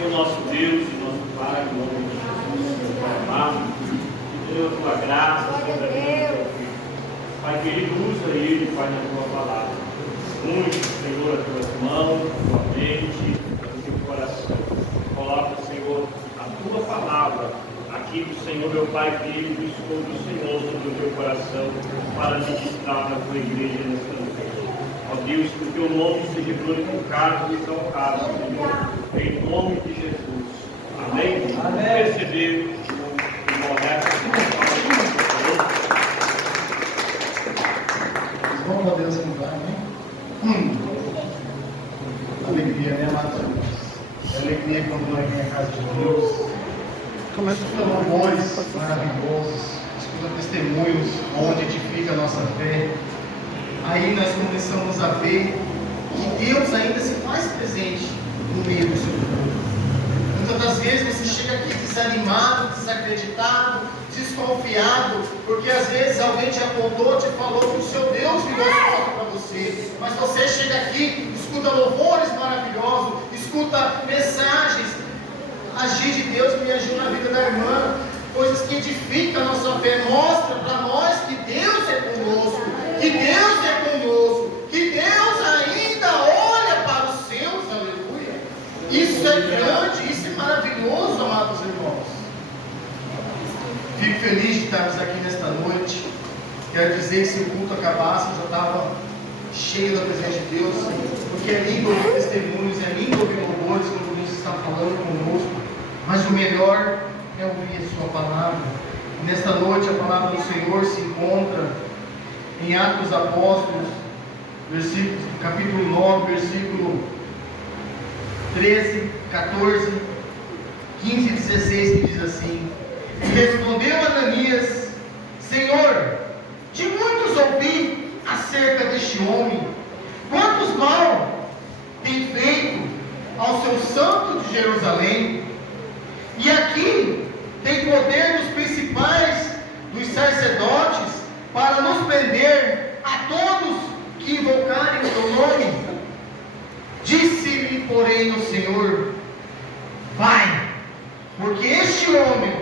Senhor nosso Deus e nosso Pai, em nome de Jesus, Pai amado, Deus, a tua graça, Senhor, da vida do teu filho. Pai querido, usa ele, Pai, na tua palavra. Muito, Senhor, as tuas mãos, a tua mente, o teu coração. Coloca, Senhor, a tua palavra aqui do Senhor, meu Pai querido, estou do Senhor sobre o teu coração para ministrar na tua igreja nesta noite. Ó Deus, que o teu nome seja glorificado e exaltado, Senhor, em nome de Jesus. Amém? Amém. Receber o modesto. Vamos a Deus cantar, amém? Alegria, né, amados? Alegria quando vai vir à casa de Deus. Escuta louvores maravilhosos, escuta testemunhos onde edifica a nossa fé. Aí nós começamos a ver que Deus ainda se faz presente no meio do seu povo. Muitas das vezes você chega aqui desanimado, desacreditado, desconfiado, porque às vezes alguém te apontou, te falou que o seu Deus virou as costas para você. Mas você chega aqui, escuta louvores maravilhosos, escuta mensagens, agir de Deus que me ajuda na vida da irmã, coisas que edificam a nossa fé, mostra para nós que Deus é conosco, que Deus é conosco, que Deus ainda olha para os seus, aleluia. Isso é grande, isso é maravilhoso, amados irmãos. Fico feliz de estarmos aqui nesta noite. Quero dizer que se o culto acabasse, eu já estava cheio da presença de Deus, porque é lindo ouvir testemunhos, é lindo ouvir louvores quando Deus está falando conosco, mas o melhor é ouvir a sua palavra. E nesta noite a palavra do Senhor se encontra em Atos dos Apóstolos, capítulo 9, versículo 13, 14, 15 e 16, que diz assim: E respondeu Ananias: Senhor, de muitos ouvi acerca deste homem, quantos mal tem feito ao seu santo de Jerusalém, e aqui tem poder dos principais dos sacerdotes para nos prender a todos que invocarem o teu nome. Disse-lhe, porém, o Senhor: Vai, porque este homem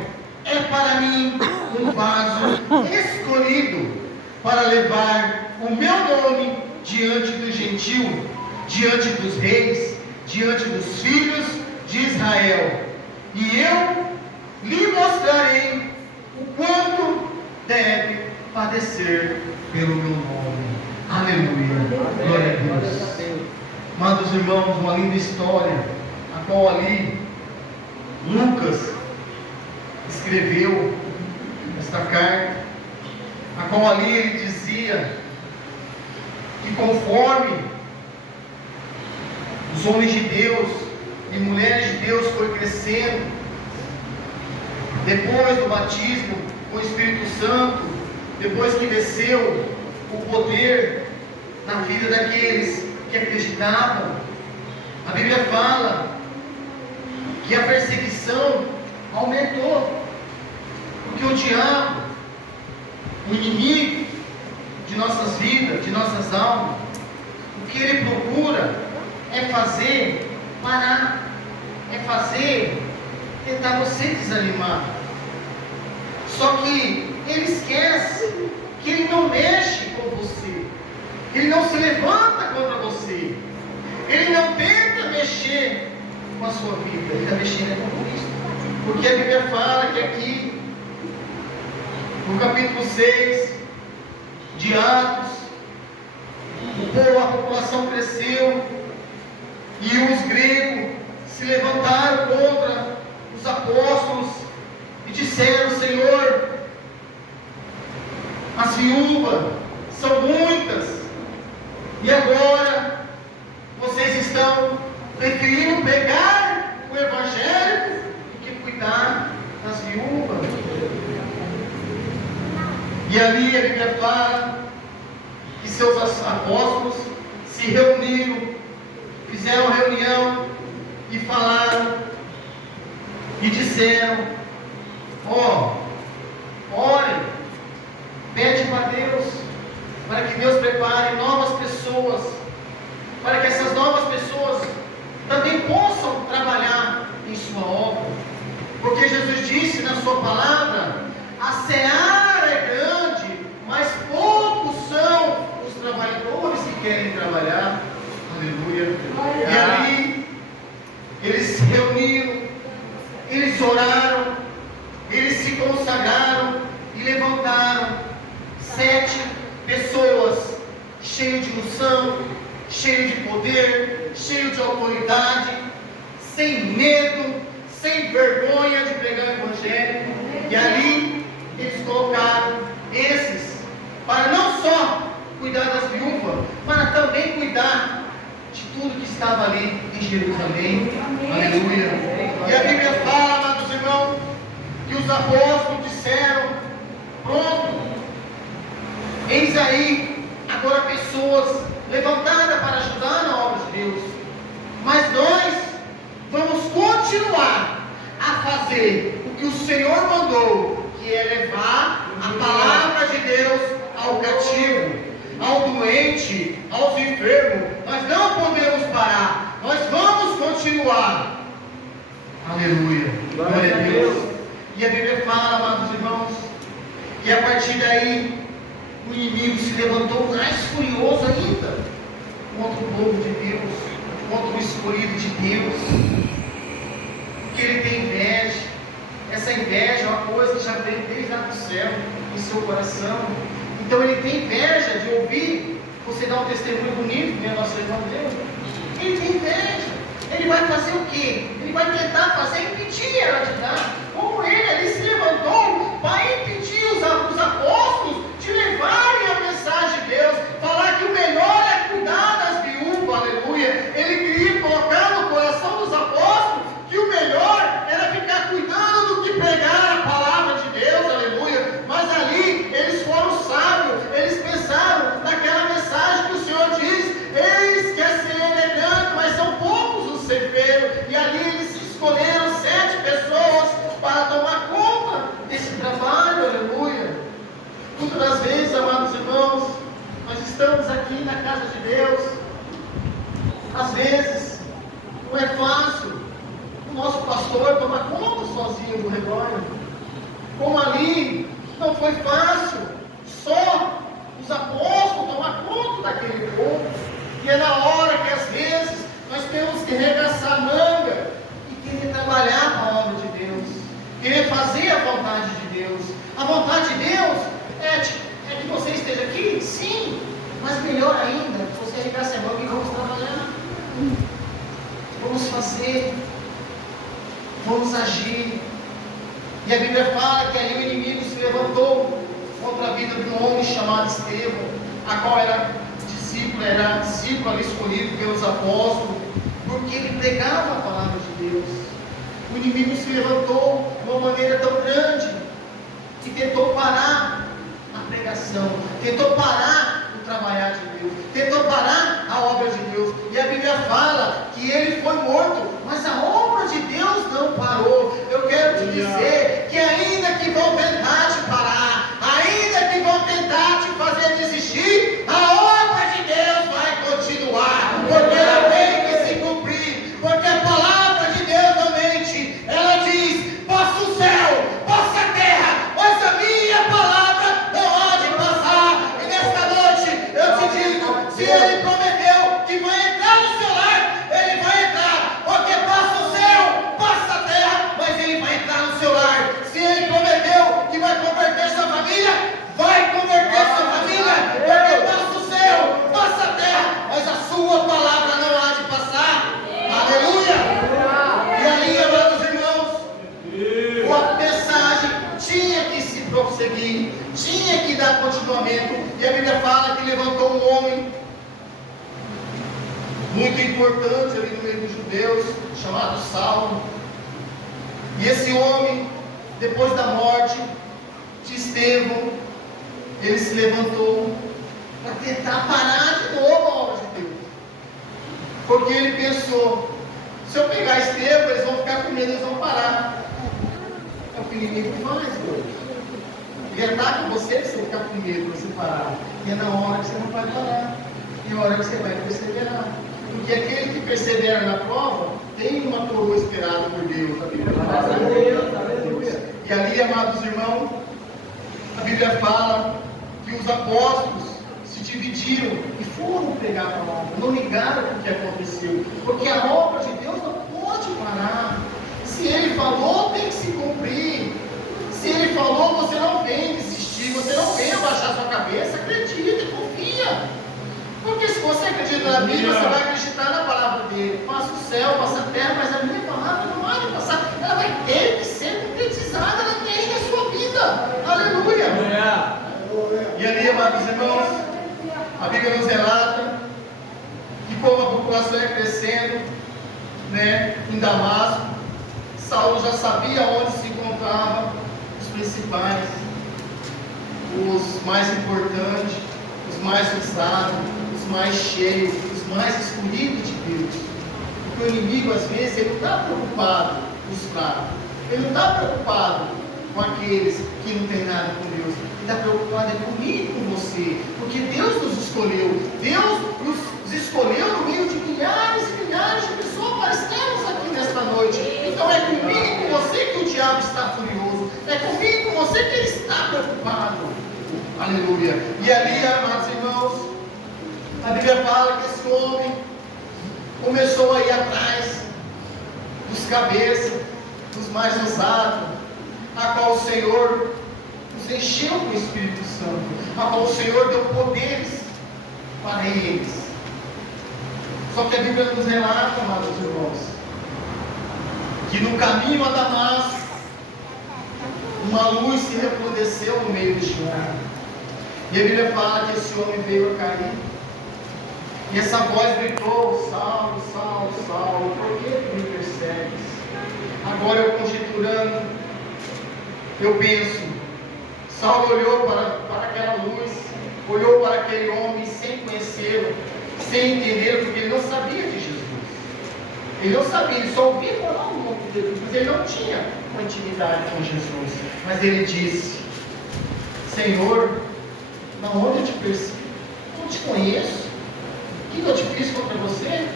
é para mim um vaso escolhido para levar o meu nome diante do gentio, diante dos reis, diante dos filhos de Israel. E eu lhe mostrarei o quanto deve padecer pelo meu nome. Aleluia. Glória a Deus. Amados irmãos, uma linda história, a qual ali Lucas escreveu esta carta, a qual ali ele dizia que conforme os homens de Deus e mulheres de Deus foi crescendo, depois do batismo com o Espírito Santo, depois que desceu o poder na vida daqueles que acreditavam, a Bíblia fala que a perseguição aumentou, porque o diabo, o inimigo de nossas vidas, de nossas almas, o que ele procura é fazer parar, é fazer tentar você desanimar. Só que ele esquece que ele não mexe com você, ele não se levanta contra você, ele não tenta mexer com a sua vida, ele está mexendo com Cristo. Porque a Bíblia fala que aqui no capítulo 6 de Atos, a população cresceu e os gregos se levantaram contra os apóstolos e disseram: Senhor, as viúvas são muitas, e agora vocês estão preferindo pegar o evangelho do que cuidar das viúvas. E ali a Bíblia fala que seus apóstolos se reuniram, fizeram reunião e falaram e disseram: orem, pede para Deus, para que Deus prepare novas pessoas, para que essas novas pessoas também possam trabalhar em reuniram, eles oraram, eles se consagraram e levantaram 7 pessoas cheias de unção, cheias de poder, cheias de autoridade, sem medo, sem vergonha de pregar o Evangelho. E ali eles colocaram esses para não só cuidar das viúvas, mas também cuidar de tudo que estava ali em Jerusalém. Aleluia. E a Bíblia fala, amados irmãos, que os apóstolos disseram: pronto, eis aí agora pessoas levantadas para ajudar na obra de Deus, mas nós vamos continuar a fazer o que o Senhor mandou, que é levar a palavra de Deus ao cativo, ao doente, aos enfermos. Nós não podemos parar, nós vamos continuar. Aleluia, glória a Deus. E a Bíblia fala, amados irmãos, que a partir daí o inimigo se levantou mais furioso ainda contra o povo de Deus, contra o escolhido de Deus, porque ele tem inveja. Essa inveja é uma coisa que já veio desde lá do céu, em seu coração. Então ele tem inveja de ouvir você dar um testemunho bonito, né, nosso irmão Deus. Ele tem inveja. Ele vai fazer o quê? Ele vai tentar fazer, impedir ela de dar. Como ele ali se levantou para impedir os apóstolos de levarem a mensagem de Deus, falar que o melhor é cuidar das viúvas, aleluia. Ele queria colocar no coração dos apóstolos que o melhor era ficar cuidando do que pregar a palavra de Deus, aleluia. Mas ali eles foram sábios, eles pensaram naquela mensagem que o Senhor diz: eis que a seara é grande, mas são poucos os ceifeiros. E ali eles escolheram 7 pessoas para tomar conta desse trabalho, aleluia. Muitas das vezes, amados irmãos, nós estamos aqui na casa de Deus, às vezes não é fácil o nosso pastor tomar conta sozinho do rebanho, como ali não foi fácil só os apóstolos tomar conta daquele povo. E é na hora que às vezes nós temos que arregaçar a manga e querer trabalhar para a obra de Deus, querer fazer a vontade de Deus. A vontade de Deus é que você esteja aqui, sim, mas melhor ainda, você arregaçar a manga e vamos trabalhar, vamos fazer, vamos agir. E a Bíblia fala que ali o inimigo se levantou contra a vida de um homem chamado Estevão, a qual era discípulo ali escolhido pelos apóstolos, porque ele pregava a palavra de Deus. O inimigo se levantou de uma maneira tão grande que tentou parar a pregação, tentou parar o trabalhar de Deus, tentou parar a obra de Deus. E a Bíblia fala que ele foi morto, mas a obra de Deus não parou. Eu quero te dizer que ainda que vão tentar te parar, ainda que vão tentar te fazer desistir, a obra de Deus vai continuar, porque ela tem que se cumprir, porque a palavra de Deus não mente. Ela diz: passa o céu, passa a terra, mas a minha palavra não há de passar. E nesta noite eu te digo, se ele prometeu que vai entrar no seu lar, ele vai entrar, porque passa o céu, passa a terra, mas ele vai entrar no seu lar. Se ele prometeu que vai converter sua família, vai converter sua família, porque passa o céu, passa a terra, mas a sua palavra não há de passar. Aleluia! E ali, amados irmãos, a mensagem tinha que se prosseguir, tinha que dar continuamento. E a Bíblia fala que levantou um homem muito importante ali no meio dos judeus, chamado Saulo. E esse homem, depois da morte de Estevão, ele se levantou para tentar parar de novo a obra de Deus, porque ele pensou: se eu pegar Estevão, eles vão ficar com medo, eles vão parar. É o que o inimigo faz hoje. Ele ataca você, você ficar com medo, você parar. E é na hora que você não vai parar, e é a hora que você vai perseverar, porque aquele que persevera na prova tem uma coroa esperada por Deus. A Bíblia fala. E ali, amados irmãos, a Bíblia fala que os apóstolos se dividiram e foram pregar a palavra, não ligaram o que aconteceu, porque a obra de Deus não pode parar. irmãos, a Bíblia nos relata que como a população ia crescendo, em Damasco, Saulo já sabia onde se encontravam os principais, os mais importantes, os mais usados, os mais cheios, os mais escolhidos de Deus. Porque o inimigo, às vezes, ele não está preocupado com os fracos, ele não está preocupado com aqueles que não têm nada com Deus, ele está preocupado comigo e com você, porque Deus nos escolheu, Deus nos escolheu no meio de milhares e milhares de pessoas para estarmos aqui nesta noite. Então é comigo e com você que o diabo está furioso, é comigo e com você que ele está preocupado. Aleluia. E ali, amados irmãos, a Bíblia fala que esse homem começou a ir atrás dos cabeças, dos mais ousados, a qual o Senhor nos encheu com o Espírito Santo, a qual o Senhor deu poderes para eles. Só que a Bíblia nos relata, amados irmãos, que no caminho a Damasco, uma luz se resplandeceu no meio deste homem. E a Bíblia fala que esse homem veio a cair. E essa voz gritou: Saulo, Saulo, Saulo, por que tu me persegues? Agora eu conjecturando, eu penso, Saulo olhou para aquela luz, olhou para aquele homem sem conhecê-lo, sem entender, porque ele não sabia de Jesus. Ele não sabia, ele só ouvia falar o nome de Jesus, mas ele não tinha uma intimidade com Jesus. Mas ele disse: Senhor, na onde eu te persigo? Não te conheço. O que eu te fiz contra você?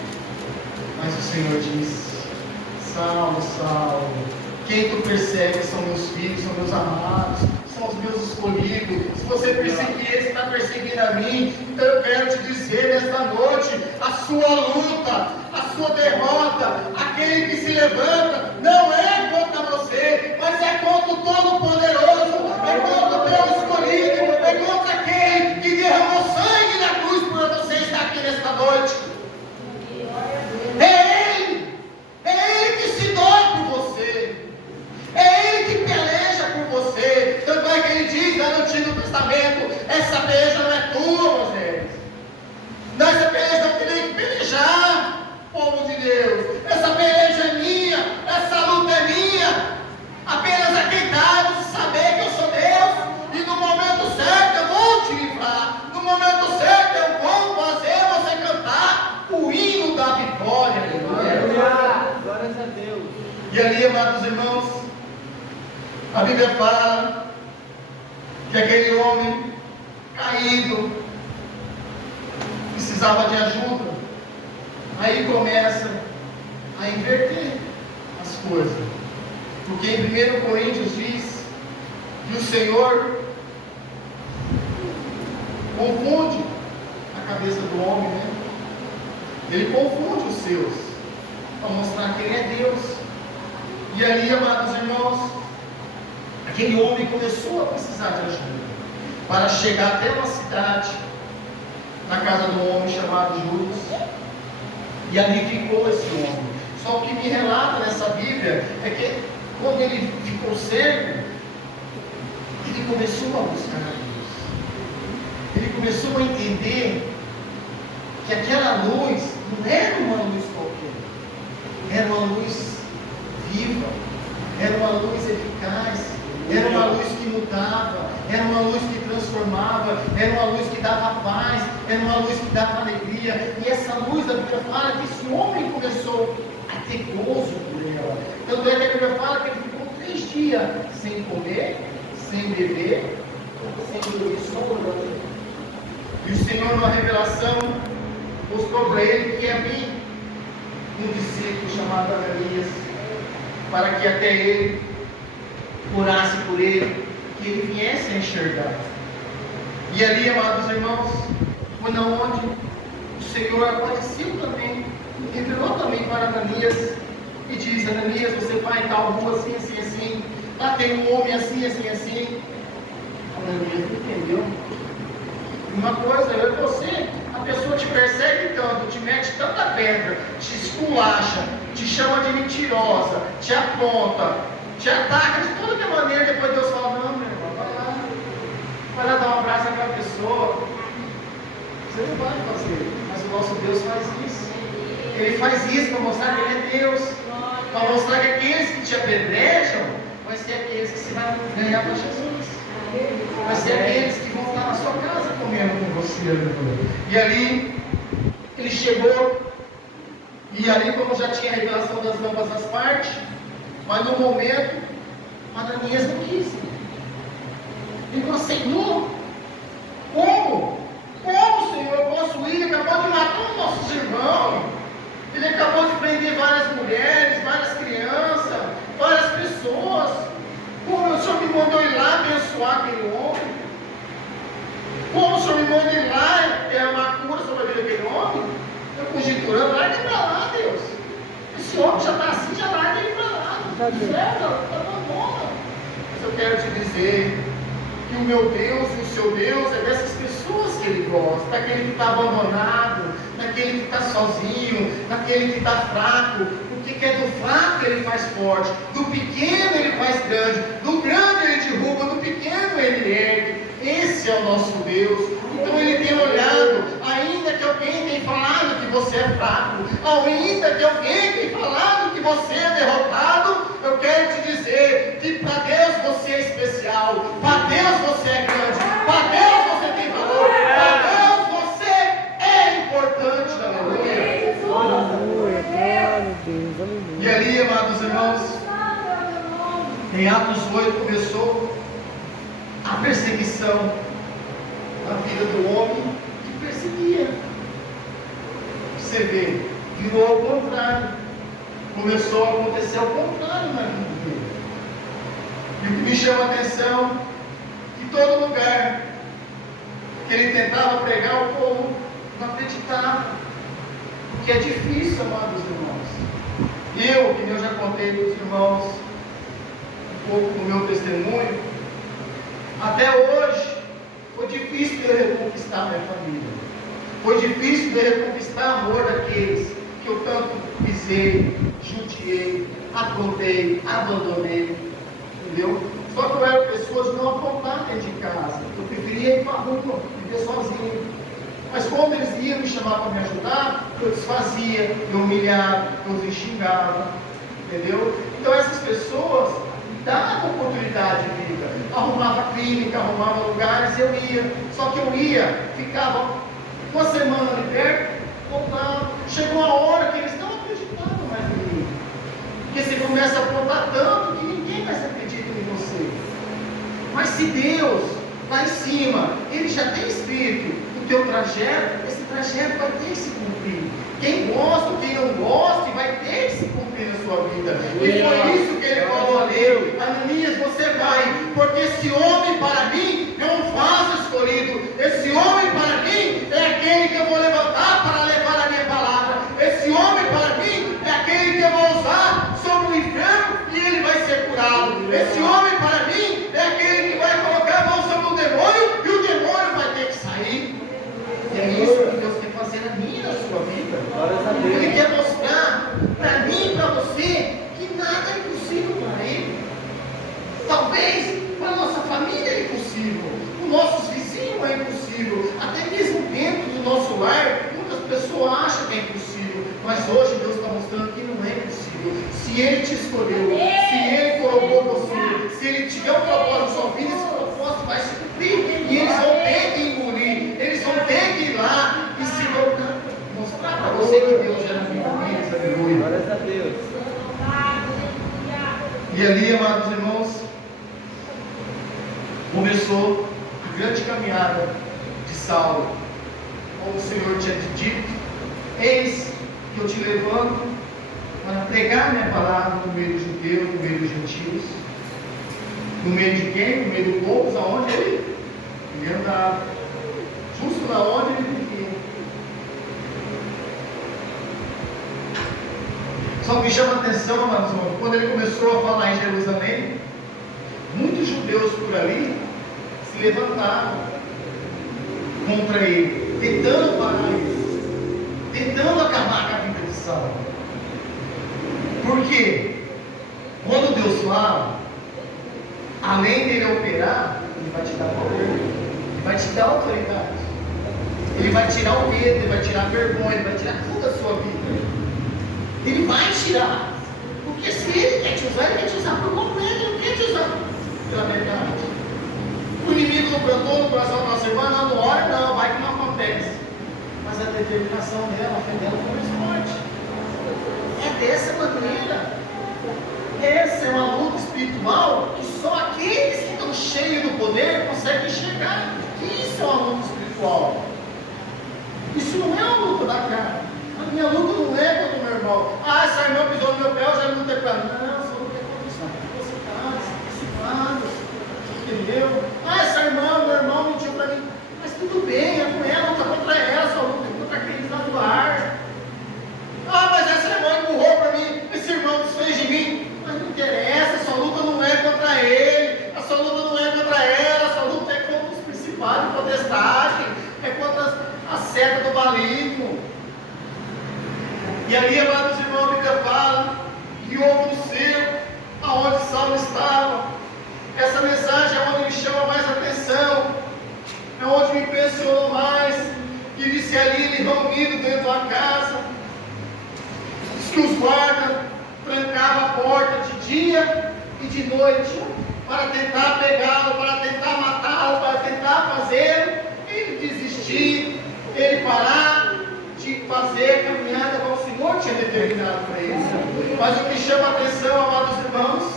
Mas o Senhor disse: Saulo, Saulo, quem tu persegue são meus filhos, são meus amados, são os meus escolhidos. Se você perseguir eles, está perseguindo a mim. Então eu quero te dizer nesta noite: a sua luta, a sua derrota, aquele que se levanta, não é contra você, mas é contra o Todo-Poderoso, é contra o teu escolhido, é contra aquele que derramou sangue na cruz por você estar aqui nesta noite. É Ele que se dói por você, é Ele que peleja por você. Tanto é que Ele diz lá no Antigo Testamento: essa peleja não é tua, Moisés. Nessa peleja não tem nem que pelejar, povo de Deus. Essa peleja é minha, essa luta é minha. Apenas aqueitado de saber que eu sou Deus, e no momento certo eu vou te livrar, no momento certo eu vou fazer você cantar o hino da vitória. Glórias a Deus. E ali, amados irmãos, a Bíblia fala que aquele homem caído precisava de ajuda. Aí começa a inverter as coisas, porque em 1 Coríntios diz que o Senhor confunde a cabeça do homem, Ele confunde os seus, para mostrar que Ele é Deus. E ali, amados irmãos, aquele homem começou a precisar de ajuda para chegar até uma cidade, na casa do homem chamado Judas, e ali ficou esse homem. Só que o que me relata nessa Bíblia é que quando ele ficou cego, ele começou a buscar a Deus. Ele começou a entender que aquela luz não era uma luz qualquer, era uma luz viva, era uma luz eficaz, era uma luz que mudava, era uma luz que transformava, era uma luz que dava paz, era uma luz que dava alegria. E essa luz, a Bíblia fala que esse homem começou a ter gozo por ela. Tanto é que a Bíblia fala que ele ficou 3 dias sem comer, sem beber, sem dormir, só orando. E o Senhor, numa revelação, mostrou para ele que ia vir um discípulo chamado Ananias, para que até ele orasse por ele, que ele viesse a enxergar. E ali, amados irmãos, foi onde o Senhor apareceu também, revelou também para Ananias, e diz: Ananias, você vai em tal rua assim, assim, assim, lá tem um homem assim, assim, assim. Ananias entendeu? Uma coisa, eu e você, a pessoa te persegue tanto, te mete tanta pedra, te esculacha, te chama de mentirosa, te aponta, te ataca de toda maneira. Depois Deus fala: não, meu irmão, vai lá, vai lá dar um abraço àquela pessoa. Você não vai fazer, mas o nosso Deus faz isso. Ele faz isso para mostrar que Ele é Deus, para mostrar que aqueles que te apedrejam vai ser aqueles que você vai ganhar para Jesus, vai ser aqueles que vão estar na sua casa comendo com você. E ali ele chegou, e ali, como já tinha a revelação das ambas as partes, mas no momento Ananias não quis. Ele falou: Senhor, como? Como, Senhor, eu posso ir? Ele acabou de matar os nossos irmãos. Ele acabou de prender várias mulheres, várias crianças, várias pessoas. Como o Senhor me mandou ir lá abençoar aquele homem? Como o Senhor me mandou ir lá ter uma cura sobre a vida daquele homem? Eu conjecturando, larga ele para lá, Deus. Esse homem já está assim, já larga ele para lá. Abandona. Mas eu quero te dizer que o meu Deus e o seu Deus é dessas pessoas que Ele gosta, daquele que está abandonado, daquele que está sozinho, daquele que está fraco, porque é do fraco Ele faz forte, do pequeno Ele faz grande, do grande Ele derruba, do pequeno Ele ergue. Esse é o nosso Deus. Então Ele tem olhado, ainda que alguém tenha falado que você é fraco, ainda que alguém tenha falado que você é derrotado, eu quero te dizer que para Deus você é especial, para Deus você é grande, para Deus você tem valor, para Deus você é importante. Aleluia. E ali, amados irmãos, em Atos 8 começou a perseguição na vida do homem que perseguia. Você vê, virou ao contrário. Começou a acontecer ao contrário na vida dele. E o que me chama a atenção, que todo lugar que ele tentava pregar, o povo não acreditava. Porque é difícil, amados irmãos. Eu, que eu já contei para os irmãos um pouco do meu testemunho, até hoje foi difícil de eu reconquistar minha família. Foi difícil de eu reconquistar o amor daqueles que eu tanto pisei, judiei, aprontei, abandonei. Entendeu? Só que eu era pessoa de não aprontar dentro de casa. Eu preferia ir para a rua, viver sozinho. Mas quando eles iam me chamar para me ajudar, eu desfazia, eu humilhava, eu os xingava. Entendeu? Então essas pessoas davam oportunidade de vida. Arrumava clínica, arrumava lugares, eu ia. Só que eu ia, ficava uma semana ali perto, voltava. Chegou a hora que eles não acreditavam mais em mim. Porque você começa a apontar tanto que ninguém mais acredita em você. Mas se Deus, lá em cima, Ele já tem escrito o teu trajeto, esse trajeto vai ter que se cumprir. Quem gosta, quem não gosta, vai ter que se cumprir na sua vida. E foi isso que Ele falou ali: Ananias, você vai, porque esse homem para mim é um vaso escolhido. Esse homem para mim é aquele que eu vou levantar para levar a minha palavra. Esse homem para mim é aquele que eu vou usar sobre o inferno e ele vai ser curado. Esse homem para mim é aquele que vai colocar a mão sobre o demônio e o demônio vai ter que sair. E é isso que Deus quer fazer na minha e na sua vida. Ele quer mostrar para mim e para você que nada é impossível para Ele. Talvez para a nossa família é impossível, para os nossos vizinhos é impossível, até mesmo dentro do nosso lar, muitas pessoas acham que é impossível, mas hoje Deus está mostrando que não é impossível. Se Ele te escolheu, se Ele colocou você, se Ele tiver um propósito na sua vida, esse propósito vai se cumprir, e eles vão ter que engolir, eles vão ter que ir lá e se voltar, mostrar para você que Deus era amigo deles. Aleluia. Glórias a Deus. E ali, amados irmãos, começou a grande caminhada de Saulo. Como o Senhor tinha dito: eis que eu te levanto para pregar minha palavra no meio dos judeus, no meio dos gentios. No meio de quem? No meio do povo, aonde ele andava. Justo na onde ele vivia. Só que me chama a atenção, amados irmãos, quando ele começou a falar em Jerusalém, muitos judeus por ali se levantaram contra ele, tentando parar ele, tentando acabar com a vida de Saulo. Porque quando Deus fala, além dele operar, Ele vai te dar poder. vai te dar autoridade. Ele vai tirar o medo, Ele vai tirar a vergonha, Ele vai tirar tudo da sua vida. Ele vai tirar. Porque se Ele quer te usar, Ele quer te usar por completo, Ele não quer te usar pela verdade. O inimigo não plantou no coração da nossa irmã, não ora, não, vai que não acontece. Mas a determinação dela, a fé dela foi mais forte. É dessa maneira. Essa é uma luta espiritual que só aqueles que estão cheios do poder conseguem enxergar. Isso é uma luta espiritual. Isso não é uma luta da carne. A minha luta não é contra o meu irmão. Ah, essa irmã pisou no meu pé, eu já lutei com ela. Não, essa luta é contra os principados, entendeu? Ah, essa irmã, meu irmão mentiu para mim. Mas tudo bem, é com ela, luta contra ela, sua luta é contra aqueles lá do ar. Ah, mas essa irmã empurrou para mim, esse irmão desfez de mim. Mas não interessa, a sua luta não é contra ele, a sua luta não é contra ela, a sua luta é contra os principados de potestade, é contra a seta do maligno. E ali, amados irmãos, a Bíblia fala que houve um cerco aonde Saulo estava. Essa mensagem é onde me chama mais atenção, é onde me impressionou mais, que disse ali, ele reunido dentro da casa, diz que os guardas trancavam a porta de dia e de noite, para tentar pegá-lo, para tentar matá-lo, para tentar fazer ele desistir, ele parar de fazer a caminhada como o Senhor tinha determinado para ele. Mas o que chama a atenção, amados irmãos,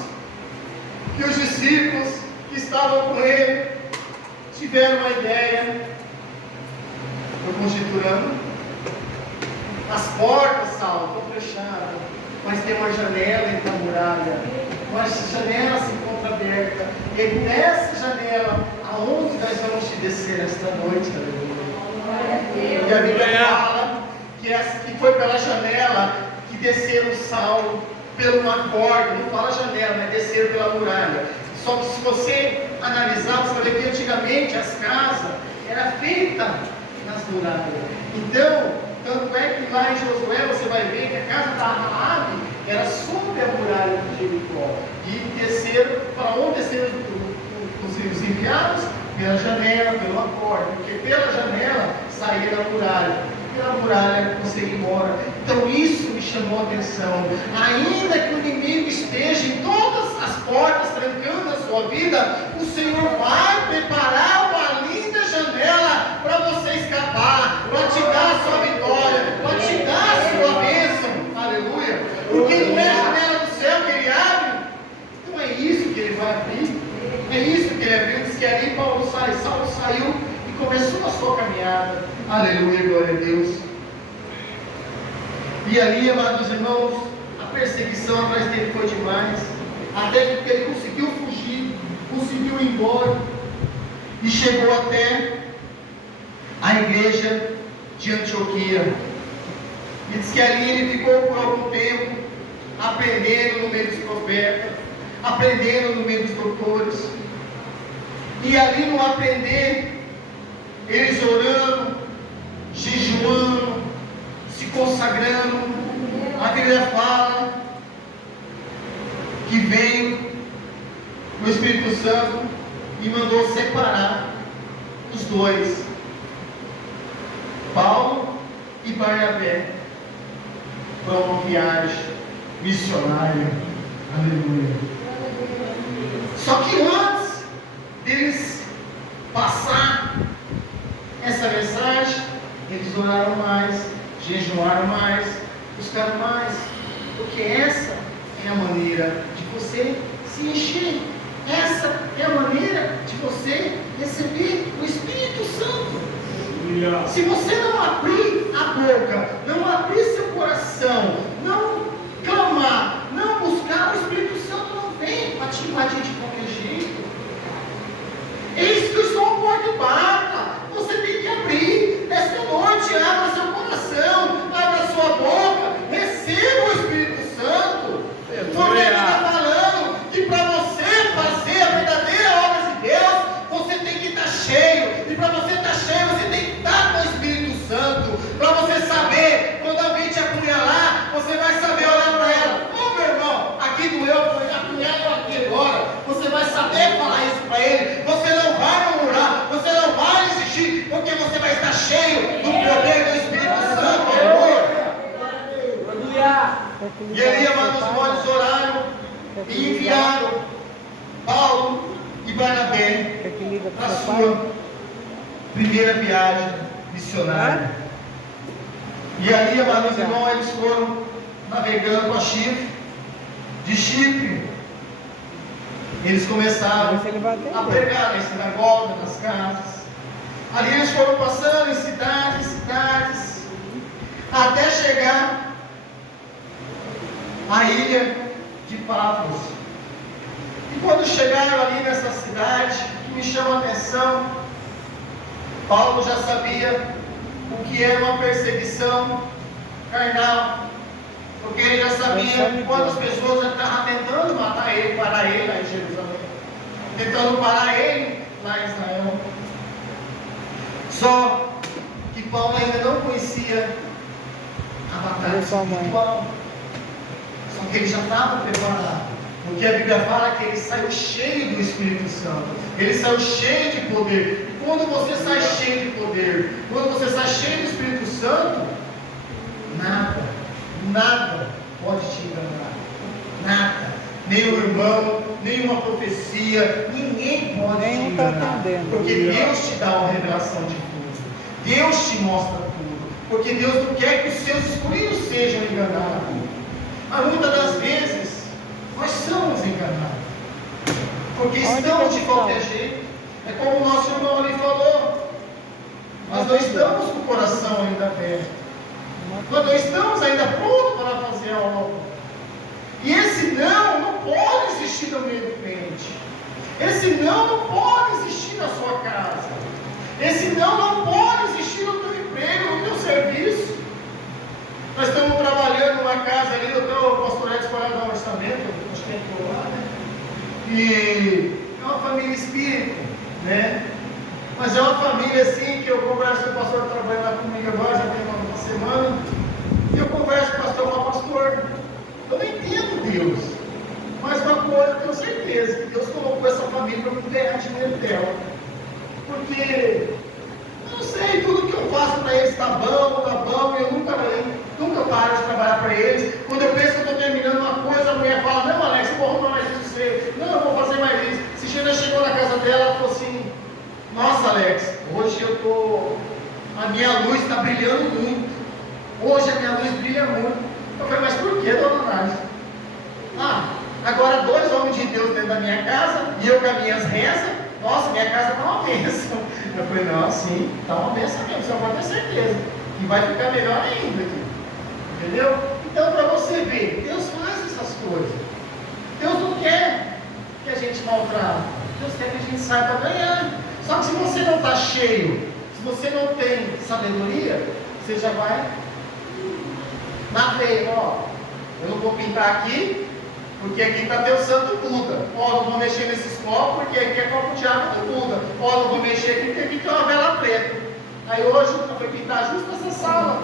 que os discípulos que estavam com ele tiveram uma ideia. Estou conjecturando. As portas, Saulo, estão fechadas, mas tem uma janela entre a muralha. Uma janela se encontra aberta. E nessa janela, aonde nós vamos te descer esta noite? E a Bíblia fala que foi pela janela que desceram Saulo por uma corda. Não fala janela, mas desceram pela muralha. Só que se você analisar, você vai ver que antigamente as casas eram feitas nas muralhas. Então, tanto é que lá em Josué você vai ver que a casa da Raabe era sobre a muralha de Jericó. E desceram, para onde desceram os enviados? Pela janela, pela porta. Porque pela janela saía da muralha. Pela muralha você ia embora. Então isso me chamou a atenção. Ainda que o inimigo esteja em todas as portas trancando a sua vida, o Senhor vai preparar uma linda janela para você escapar, para te dar a sua vitória, para te dar a sua bênção. Aleluia. Porque não é a janela do céu que Ele abre. Então é isso que Ele vai abrir. É isso que Ele abriu. Diz que ali Saulo saiu e começou a sua caminhada. Aleluia, glória a Deus. E ali, amados irmãos, a perseguição atrás dele foi demais, até que ele conseguiu fugir, conseguiu ir embora, e chegou até a igreja de Antioquia. E diz que ali ele ficou por algum tempo, aprendendo no meio dos profetas, aprendendo no meio dos doutores. E ali no aprender, eles orando, jejuando, se consagrando. A Bíblia fala que veio o Espírito Santo e mandou separar os dois, Paulo e Barnabé, para uma viagem missionária. Aleluia. Só que antes deles passar essa mensagem, eles oraram mais, jejuaram mais, buscaram mais, porque essa é a maneira de você se encher, essa é a maneira de você receber o Espírito Santo. Se você não abrir a boca, não abrir seu coração, não clamar, não buscar, o Espírito Santo não vem para te invadir de qualquer jeito. Eis que eu estou à porta e bata. Você tem que abrir nesta noite, abra seu coração, abra sua boca, receba o Espírito Santo. Porque ele está falando que para você fazer a verdadeira obra de Deus, você tem que estar cheio. E para você estar cheio, você tem que estar com o Espírito Santo. Para você saber, quando alguém te apunhalar, E ali, amados irmãos, oraram e enviaram Paulo e Barnabé para a sua primeira viagem missionária. E ali, amados irmãos, eles foram navegando a Chipre. De Chipre, eles começaram a pregar nas sinagogas, nas casas. Ali eles foram passando em cidades, até chegar à ilha de Pafos. E quando chegaram ali nessa cidade, o que me chama a atenção, Paulo já sabia o que era uma perseguição carnal, porque ele já sabia quantas pessoas já estavam tentando matar ele, parar ele lá em Jerusalém, tentando parar ele lá em Israel. Só que Paulo ainda não conhecia a batalha espiritual. Só que ele já estava preparado. Porque a Bíblia fala que ele saiu cheio do Espírito Santo. Ele saiu cheio de poder. E quando você sai cheio de poder, quando você sai cheio do Espírito Santo, nada pode te enganar. Nada. Nem o irmão, nem uma profecia, ninguém pode te enganar. Porque Deus te dá uma revelação de tudo. Deus te mostra tudo. Porque Deus não quer que os seus escolhidos sejam enganados. Mas muitas das vezes, nós somos enganados. Porque estamos de qualquer jeito. É como o nosso irmão ali falou. Nós não estamos com o coração ainda aberto. Nós não estamos ainda prontos para fazer a obra. E esse não pode existir no meio do crente. Esse não pode existir na sua casa. Esse não pode existir no teu emprego, no teu serviço. Nós estamos trabalhando numa casa ali, o pastor Edson foi lá dar um orçamento, acho que entrou lá, né? E é uma família espírita, né? Mas é uma família assim que eu converso com o pastor trabalhando comigo agora, já tem uma semana. E eu converso com o pastor, eu falo, pastor, eu não entendo Deus. Mas uma coisa eu tenho certeza, que Deus colocou essa família para eu ganhar dinheiro dela. Porque, eu não sei, tudo que eu faço para eles está bom, e eu nunca paro de trabalhar para eles. Quando eu penso que eu estou terminando uma coisa, a mulher fala, não Alex, eu vou arrumar mais isso para você. Não, eu vou fazer mais isso. Se chegou na casa dela, ela falou assim, nossa Alex, hoje a minha luz está brilhando muito. Hoje a minha luz brilha muito. Eu falei, mas por que, dona Nádia? Agora 2 homens de Deus dentro da minha casa, e eu com as minhas rezas, nossa, minha casa está uma bênção. Eu falei, não, sim, está uma bênção mesmo, você pode ter certeza. E vai ficar melhor ainda aqui. Entendeu? Então, para você ver, Deus faz essas coisas. Deus não quer que a gente maltrate. Deus quer que a gente saiba ganhar. Só que se você não está cheio, se você não tem sabedoria, você já vai na veia, eu não vou pintar aqui, porque aqui está teu santo Buda. Não vou mexer nesses copos, porque aqui é copo de água do Buda. Não vou mexer aqui, porque aqui tem uma vela preta. Aí hoje eu fui pintar justo essa sala.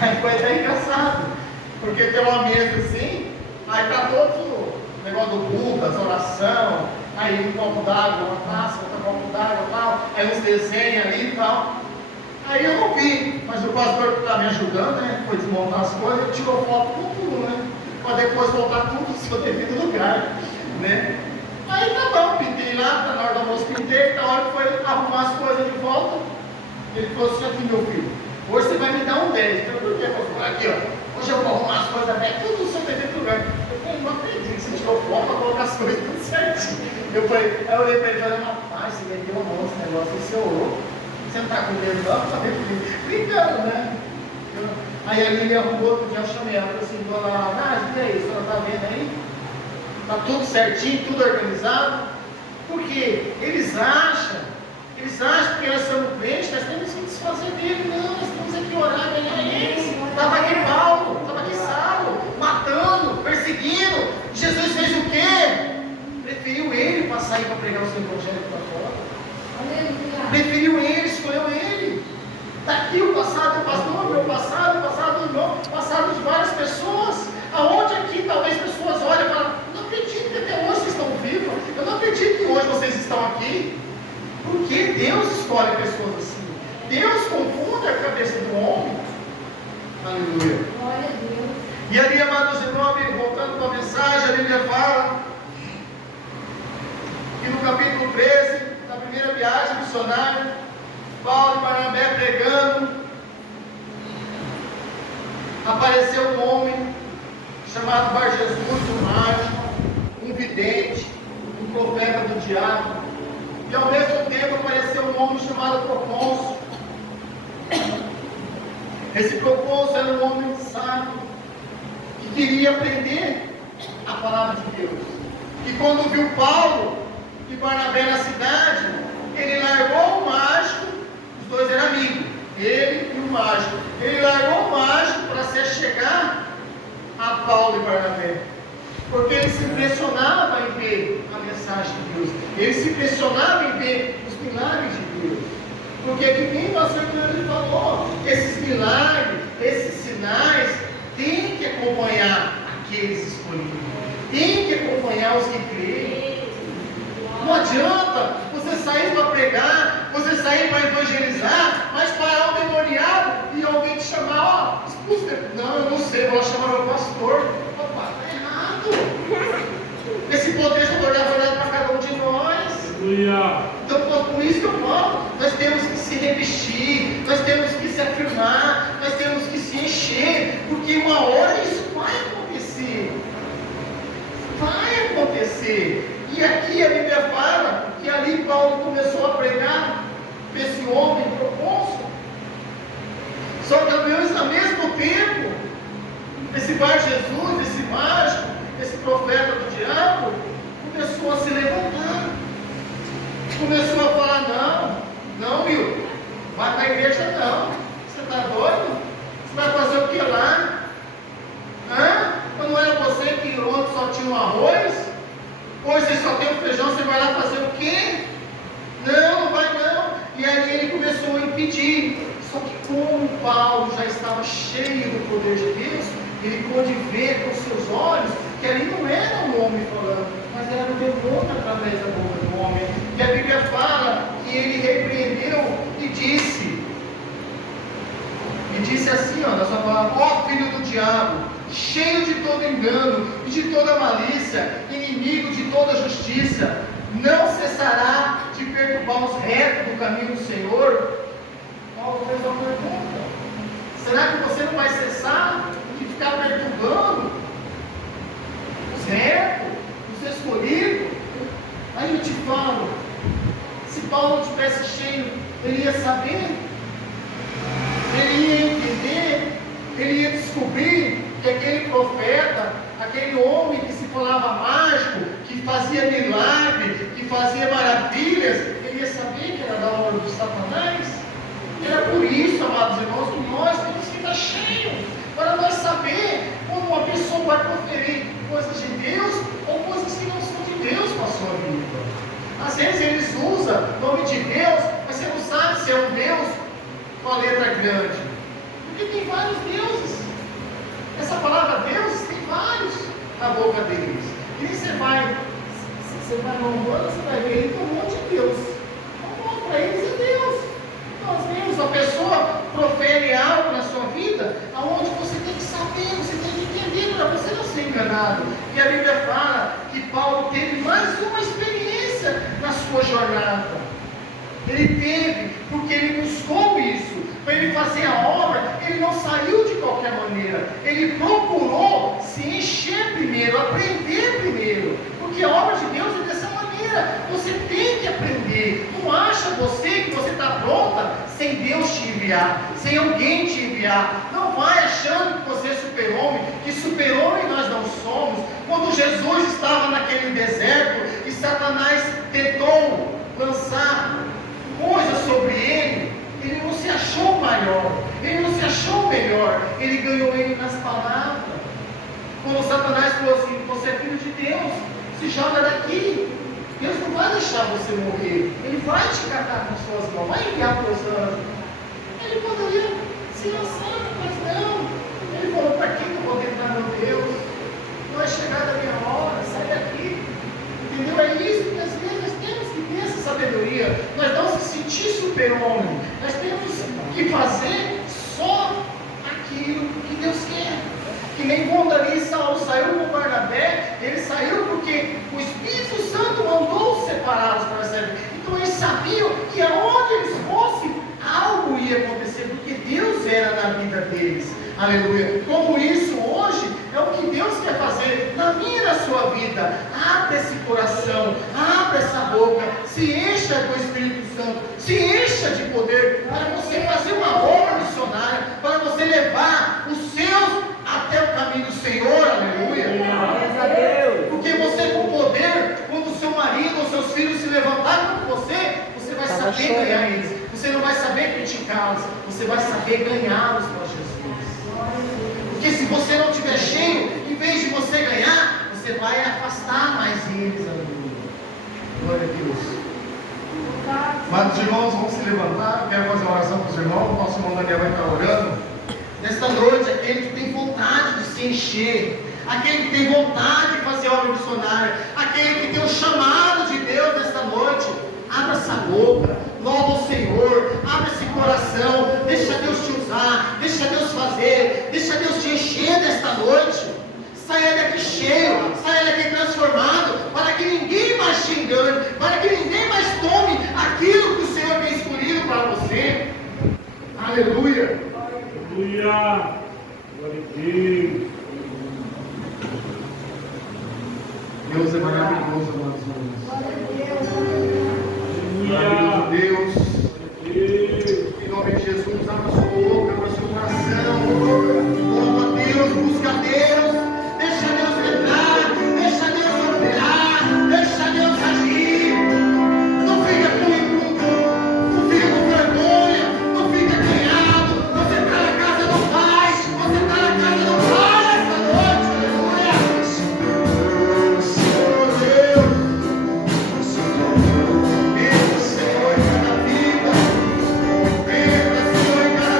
Aí foi até engraçado, porque tem uma mesa assim, aí está todo o negócio do Buda, as orações, aí um copo d'água, uma taça, outro copo d'água e tal, aí uns desenhos ali e tal. Aí eu não vi, mas o pastor que está me ajudando, né, foi desmontar as coisas, ele tirou foto com tudo, né, para depois voltar tudo no seu devido lugar, né. Aí tá bom, pintei lá, tá na hora do almoço pintei, na hora que foi arrumar as coisas de volta, ele falou assim, aqui meu filho, hoje você vai me dar um 10. Eu falei, por que, pastor? Aqui, hoje eu vou arrumar as coisas até tudo no seu devido lugar. Eu falei, não acredito que você tirou foto para colocar as coisas tudo certinho. Aí eu olhei para ele e falei, rapaz, você meteu a mão nesse negócio, você orou. Você não está com medo não? Tá brincando, né? Aí ele arrumou, outro dia eu chamei ela, falei assim, dona Nádia, o que é isso? Ela está vendo aí? Está tudo certinho, tudo organizado. Porque eles acham que nós somos crentes, nós temos que desfazer dele. Não, nós temos aqui orar, ganhar eles. Estava aqui Paulo, estava aqui Saulo, matando, perseguindo. Jesus fez o quê? Preferiu ele para sair para pregar o seu evangelho para fora. Preferiu ele, escolheu ele. Está aqui o passado do pastor, meu passado, o passado do irmão, o passado de várias pessoas. Aonde aqui talvez pessoas olhem e falam, não acredito que até hoje vocês estão vivos, eu não acredito que hoje vocês estão aqui. Porque Deus escolhe pessoas assim. Deus confunde a cabeça do homem. Aleluia. Glória a Deus. missionário, Paulo e Barnabé pregando, apareceu um homem chamado Bar Jesus, um mágico, um vidente, um profeta do diabo, e ao mesmo tempo apareceu um homem chamado Procôncio. Esse Procôncio era um homem sábio, que queria aprender a palavra de Deus, e quando viu Paulo e Barnabé na cidade, ele largou o mágico, os dois eram amigos, ele e o mágico, ele largou o mágico para se achegar a Paulo e Barnabé, porque ele se impressionava em ver a mensagem de Deus, ele se impressionava em ver os milagres de Deus, porque que nem o pastor Cleandro falou, esses milagres, esses sinais, tem que acompanhar aqueles escolhidos, tem que acompanhar os que creem. Não adianta você sair para pregar, você sair para evangelizar, mas parar o demoniado e alguém te chamar, ó, expulsa. Não, eu não sei, vou chamar meu pastor. Opa, está errado. Esse poder só vai dar verdade para cada um de nós. Então, por isso que eu falo, nós temos que se revestir, nós temos que se afirmar, nós temos que se encher, porque uma hora isso vai acontecer. Vai acontecer. E aqui a Bíblia fala que ali Paulo começou a pregar para esse homem Procôncio. Só que ao mesmo tempo, esse Bar Jesus, esse mágico, esse profeta do diabo, começou a se levantar. Começou a falar, não, Will, vai para a igreja não. Você está doido? Você vai fazer o que lá? Mas não era você que ontem só tinha um arroz? Hoje você só tem um feijão, você vai lá fazer o quê? Não vai não. E aí ele começou a impedir. Só que como Paulo já estava cheio do poder de Deus, ele pôde ver com seus olhos que ali não era um homem falando, mas era um demônio através da boca do homem. E a Bíblia fala que ele repreendeu e disse assim, na sua palavra: ó filho do diabo, cheio de todo engano e de toda malícia, inimigo de toda justiça, não cessará de perturbar os retos do caminho do Senhor? Paulo fez uma pergunta: será que você não vai cessar de ficar perturbando os retos, os escolhidos? Aí eu te falo, se Paulo estivesse cheio, ele ia saber, ele ia entender, ele ia descobrir que aquele profeta, aquele homem que se falava mágico, que fazia milagre, que fazia maravilhas, ele ia saber que era da obra de Satanás. Era por isso, amados irmãos, que nós temos que estar cheios, para nós saber como uma pessoa vai proferir coisas de Deus ou coisas que não são de Deus para a sua vida. Às vezes eles usam o nome de Deus, mas você não sabe se é um Deus com a letra grande, porque tem vários deuses. Essa palavra Deus tem vários na boca deles. E você vai no humano, você vai ver, ele tem um monte de Deus. Então, para eles é Deus. Nós vemos a pessoa profere algo na sua vida, aonde você tem que saber, você tem que entender para você não ser enganado. E a Bíblia fala que Paulo teve mais uma experiência na sua jornada. Ele teve, porque ele buscou isso. Para ele fazer a obra, ele não saiu de qualquer maneira. Ele procurou se encher primeiro, aprender primeiro. Porque a obra de Deus é dessa maneira. Você tem que aprender. Não acha você que você está pronta sem Deus te enviar, sem alguém te enviar. Não vai achando que você é super-homem, que super-homem nós não somos. Quando Jesus estava naquele deserto e Satanás tentou lançar coisas sobre ele, ele não se achou maior, ele não se achou melhor, ele ganhou ele nas palavras. Quando Satanás falou assim: você é filho de Deus, se joga daqui, Deus não vai deixar você morrer, ele vai te catar com suas mãos, vai enviar para os anjos. Ele poderia se lançar, mas não. Ele falou: para que eu vou tentar, meu Deus? Não é chegada a minha hora, sai daqui. Entendeu? É isso que às vezes nós temos que ter essa sabedoria. Nós não se sentir super-homem. Nós temos que fazer só aquilo que Deus quer. Que nem quando ali Saulo saiu com Barnabé, ele saiu porque o Espírito Santo mandou os separados para servir. Então eles sabiam que aonde Aleluia. Como isso hoje é o que Deus quer fazer na minha e na sua vida. Abra esse coração, abra essa boca, se encha do Espírito Santo, se encha de poder para você fazer uma obra missionária, para você levar os seus até o caminho do Senhor. Aleluia. Glórias a Deus. Porque você com poder, quando o seu marido ou seus filhos se levantar contra você, você vai saber ganhar eles. Você não vai saber criticá-los, você vai saber ganhá-los para Jesus. Porque se você não estiver cheio, em vez de você ganhar, você vai afastar mais eles. Aleluia. Glória a Deus. Amados irmãos, vamos se levantar. Eu quero fazer uma oração para os irmãos. O nosso irmão Daniel vai estar orando. Nesta noite, aquele que tem vontade de se encher, aquele que tem vontade de fazer obra missionária, aquele que tem o chamado de Deus nesta noite, abra essa boca, louva o Senhor, abre esse coração, deixa Deus te usar, deixa Deus fazer, deixa Deus te encher nesta noite. Saia daqui cheio, saia daqui transformado, para que ninguém mais te engane, para que ninguém mais tome aquilo que o Senhor tem escolhido para você. Aleluia. Aleluia. Glória a Deus. Deus é maravilhoso, amados irmãos. Aleluia. Maravilhoso Deus. Deus. Em nome de Jesus, abra sua boca, abra seu coração. Louva a Deus, busca a Deus. Deixa Deus entrar, deixa Deus operar, deixa Deus agir. Não fica com inculto, não fica com vergonha, não fica ganhado. Você está na casa do Pai, você está na casa do Pai esta noite, aleluia. Oh Deus, Deus, Senhor, em cada vida, Deus, Senhor, em cada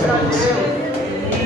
Glórias a Deus.